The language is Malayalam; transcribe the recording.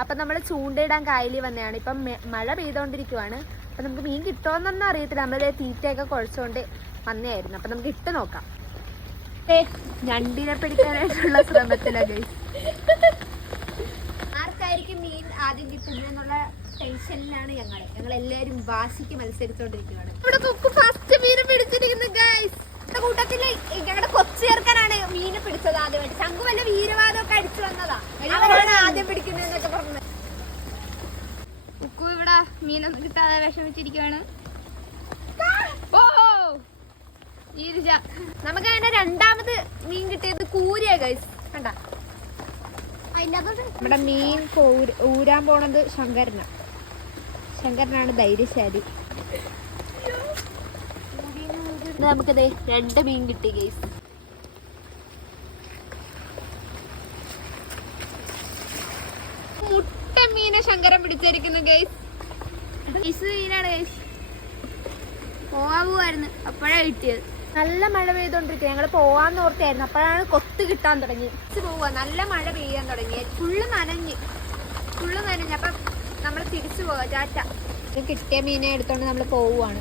അപ്പൊ നമ്മള് ചൂണ്ടയിടാൻ കായലിൽ വന്നതാണ്. ഇപ്പം മഴ പെയ്തോണ്ടിരിക്കുവാണ്. അപ്പൊ നമുക്ക് മീൻ കിട്ടുമോന്നൊന്നും അറിയത്തില്ല. നമ്മള് തീറ്റയൊക്കെ കുഴച്ചുകൊണ്ട് വന്നതായിരുന്നു. അപ്പൊ നമുക്ക് ഇട്ട് നോക്കാം. ഞണ്ടിനെ പിടിക്കാനായിട്ടുള്ള ശ്രമത്തിലാണ്. ആർക്കായിരിക്കും മീൻ ആദ്യം കിട്ടുന്നതെന്നുള്ള ടെൻഷനിലാണ് ഞങ്ങൾ എല്ലാരും വാശിക്ക് മത്സരിച്ചോണ്ടിരിക്കുകയാണ്. ഇവിടെ കുക്ക് ഫസ്റ്റ് മീനെ പിടിച്ചിരിക്കുന്നു ഗൈസ്. കൂട്ടത്തില് ഞങ്ങളുടെ കൊച്ചേർക്കനാണ് മീനെ പിടിച്ചത് ആദ്യമായിട്ട്. ശംഖു വല്ല വീരവാദമൊക്കെ അടിച്ചു വന്നതാ. അവരാണ് ആദ്യം പിടിക്കുന്നതെന്നൊക്കെ പറഞ്ഞത്. കുക്കു ഇവിടെ മീനൊന്നും കിട്ടാതെ വിഷമിച്ചിരിക്കുകയാണ്. നമുക്ക് അങ്ങനെ രണ്ടാമത് മീൻ കിട്ടിയത് കൂരിയ ഗൈസ്. കണ്ട നമ്മുടെ മീൻ ഊരാൻ പോണത് ശങ്കരനാണ് ധൈര്യശാലി. നമുക്കത് 2 മീൻ കിട്ടി ഗൈസ്. മുട്ട മീനെ ശങ്കരൻ പിടിച്ചിരിക്കുന്നു ഗൈസ്. മീനാണ് ഗൈസ്. പോവാറുമായിരുന്നു, അപ്പോഴാ കിട്ടിയത്. നല്ല മഴ പെയ്തോണ്ടിരിക്കുക. ഞങ്ങള് പോവാന്ന് ഓർത്തായിരുന്നു. അപ്പോഴാണ് കൊത്ത് കിട്ടാൻ തുടങ്ങി. പോവാ നല്ല മഴ പെയ്യാൻ തുടങ്ങി. ഫുള്ള് നനഞ്ഞ് അപ്പം നമ്മൾ തിരിച്ചു പോവാ. ടാറ്റ. കിട്ടിയ മീനെ എടുത്തോണ്ട് നമ്മൾ പോവുകയാണ്.